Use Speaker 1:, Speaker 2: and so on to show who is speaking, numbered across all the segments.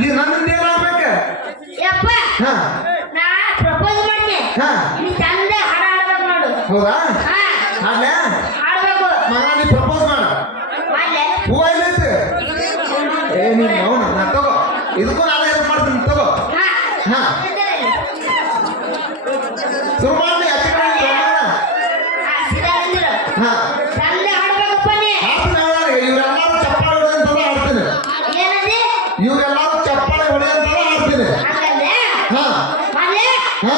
Speaker 1: ಈ ನನ್ನಿಂದ ಏನಾಗ್ಬೇಕ
Speaker 2: ಯಪ್ಪ
Speaker 1: ಹಾ.
Speaker 2: ನಾ ಪ್ರಪೋಸ್ ಮಾಡ್ತೀನಿ
Speaker 1: ಹಾ.
Speaker 2: ನೀ ನೋಡು.
Speaker 1: ಹೌದಾ?
Speaker 2: ಹಾ.
Speaker 1: ನೀ ಪ್ರಪೋಸ್ ಇದಕ್ಕೂ ನಾನು ಹೆಲ್ಪ್ ಮಾಡ್ತೀನಿ ತಗೋ.
Speaker 2: ಹಾ.
Speaker 1: ಹಾ. ಕೊನೆ ಆಡ್ತೀನಿ ಹಾ. ಹಾ.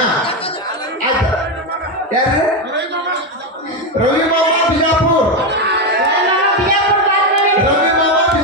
Speaker 1: Nah, ada. Ya, ya. Dan Rumi Mama di dapur. Rumi Mama di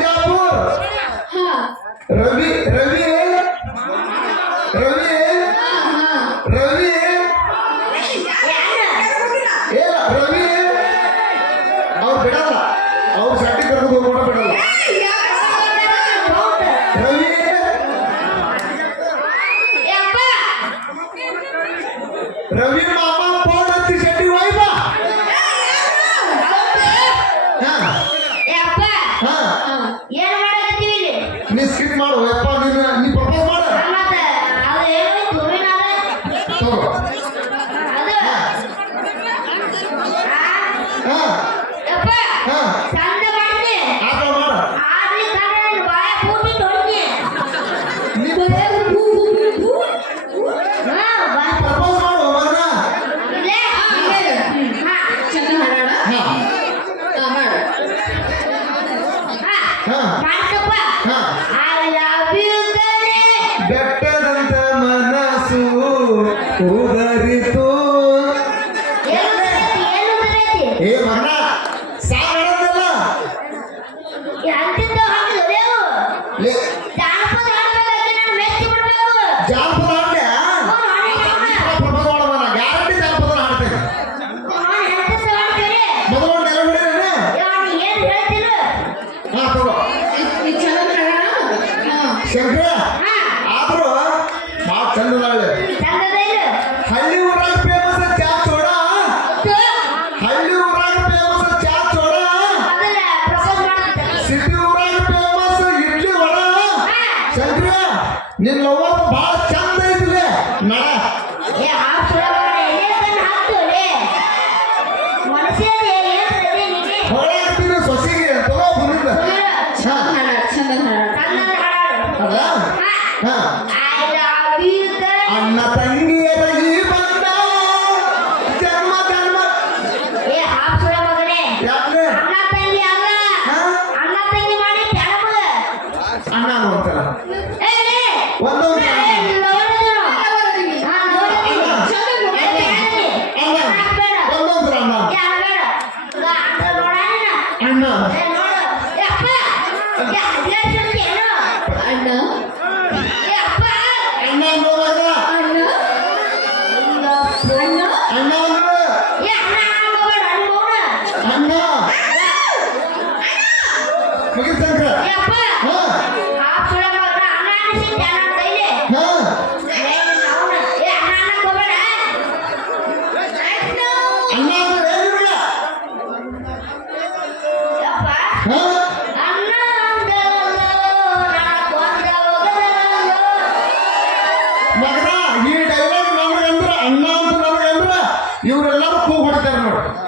Speaker 1: ಬೆಟ್ಟದಂತ ಮನಸ್ಸು ಉದರಿತು ಏ ಮರಣ ಸಾಲ ಶಂಕರ? ಆದ್ರೂ ಭಾಳ ಚಂದದಾಳೆ ಹಳ್ಳಿ ಊರಾಗ ಫೇಮಸ್ ಚಾ ಚೋಡ? ಹಳ್ಳಿ ಊರಾಗ ಫೇಮಸ್ ಚಾ ಚೋಡ? ಸಿಟಿ ಊರಾಗ ಫೇಮಸ್ ಇಡ್ಲಿ ವಡ? ಶಂಕರ ನಿನ್ನ ಭಾಳ ಚಂದ ಐತಿಲ್ಲ ನಡ.
Speaker 2: ಮನಸ್ಸೇ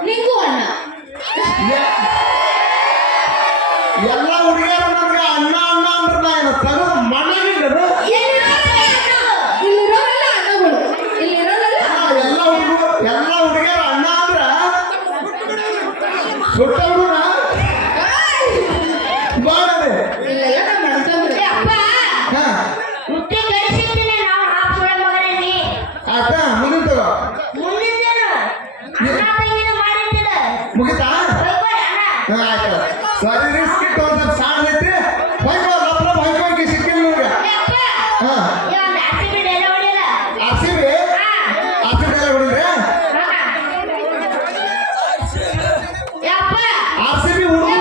Speaker 3: ನಿಂಗೂ ಅಣ್ಣ.
Speaker 1: ಎಲ್ಲ ಹುಡುಗಿಯರು ನನಗೆ ಅಣ್ಣ ಅಣ್ಣ ಅಂದ್ರೆ ನಾನು ತಗದು ಮಣ್ಣಾಗಿದ್ದದು ಎಲ್ಲ ಹುಡುಗರು ಎಲ್ಲ ಹುಡುಗಿಯರು ಅಣ್ಣ ಅಂದ್ರೆ ಸುಟ್ಟ ಮುಗಿತಾ? ಆಯ್ತು. ಸರಿ ರೀ ಸ್ಕಿಟ್ ಒಂದು ಸ್ವಲ್ಪ ಸಾಣ ಐತಿ ಸಿಕ್ಕಿಲ್ಲ ನಿಮ್ಗೆ. ಹಾಂ. R C B R C B ಹುಡುಗ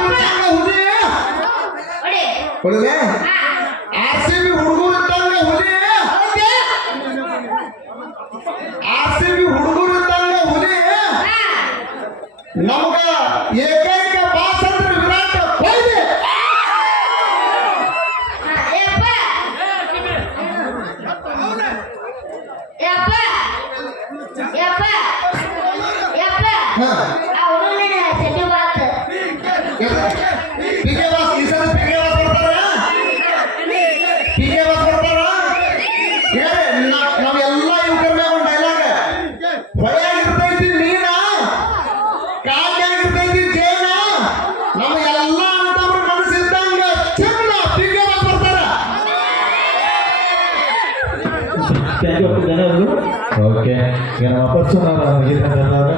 Speaker 1: ಹುಡುಗಿ ನಮಗ ಏಕ
Speaker 4: నేను అపరుచున్నాను ఈయన అన్నారు